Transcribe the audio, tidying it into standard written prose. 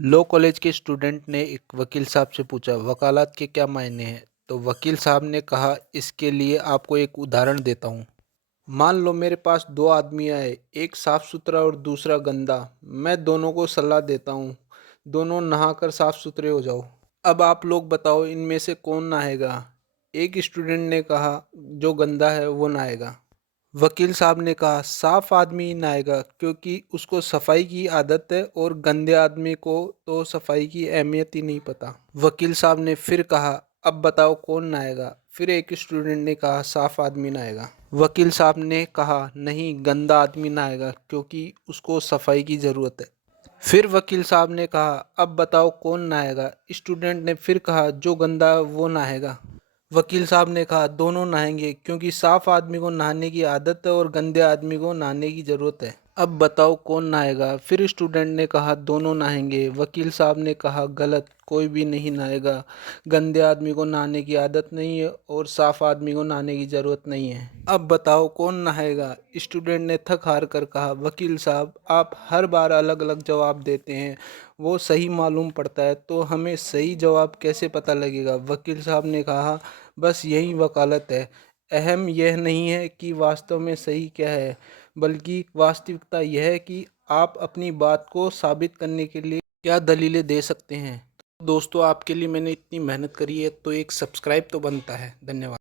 Law college के student ने एक वकील साहब से पूछा, वकालत के क्या मायने हैं? तो वकील साहब ने कहा, इसके लिए आपको एक उदाहरण देता हूँ। मान लो मेरे पास दो आदमी आए, एक साफ सुथरा और दूसरा गंदा। मैं दोनों को सलाह देता हूँ, दोनों नहाकर साफ सुथरे हो जाओ। अब आप लोग बताओ, इनमें से कौन नहाएगा? एक स्टूडेंट ने कहा, जो गंदा है वो नहाएगा। वकील साहब ने कहा, साफ आदमी ही नहाएगा क्योंकि उसको सफाई की आदत है, और गंदे आदमी को तो सफाई की अहमियत ही नहीं पता। वकील साहब ने फिर कहा, अब बताओ कौन नहाएगा? फिर एक स्टूडेंट ने कहा, साफ आदमी नहाएगा। वकील साहब ने कहा, नहीं, गंदा आदमी नहाएगा क्योंकि उसको सफाई की ज़रूरत है। फिर वकील साहब ने कहा, अब बताओ कौन नहाएगा? स्टूडेंट ने फिर कहा, जो गंदा है वो नहाएगा। वकील साहब ने कहा, दोनों नहाएंगे क्योंकि साफ आदमी को नहाने की आदत है और गंदे आदमी को नहाने की ज़रूरत है। अब बताओ कौन नहाएगा? फिर स्टूडेंट ने कहा, दोनों नहाएंगे। वकील साहब ने कहा, गलत, कोई भी नहीं नहाएगा। गंदे आदमी को नहाने की आदत नहीं है और साफ आदमी को नहाने की ज़रूरत नहीं है। अब बताओ कौन नहाएगा? स्टूडेंट ने थक हार कर कहा, वकील साहब, आप हर बार अलग अलग जवाब देते हैं, वो सही मालूम पड़ता है, तो हमें सही जवाब कैसे पता लगेगा? वकील साहब ने कहा, बस यही वकालत है। अहम यह नहीं है कि वास्तव में सही क्या है, बल्कि वास्तविकता यह है कि आप अपनी बात को साबित करने के लिए क्या दलीलें दे सकते हैं। तो दोस्तों, आपके लिए मैंने इतनी मेहनत करी है, तो एक सब्सक्राइब तो बनता है। धन्यवाद।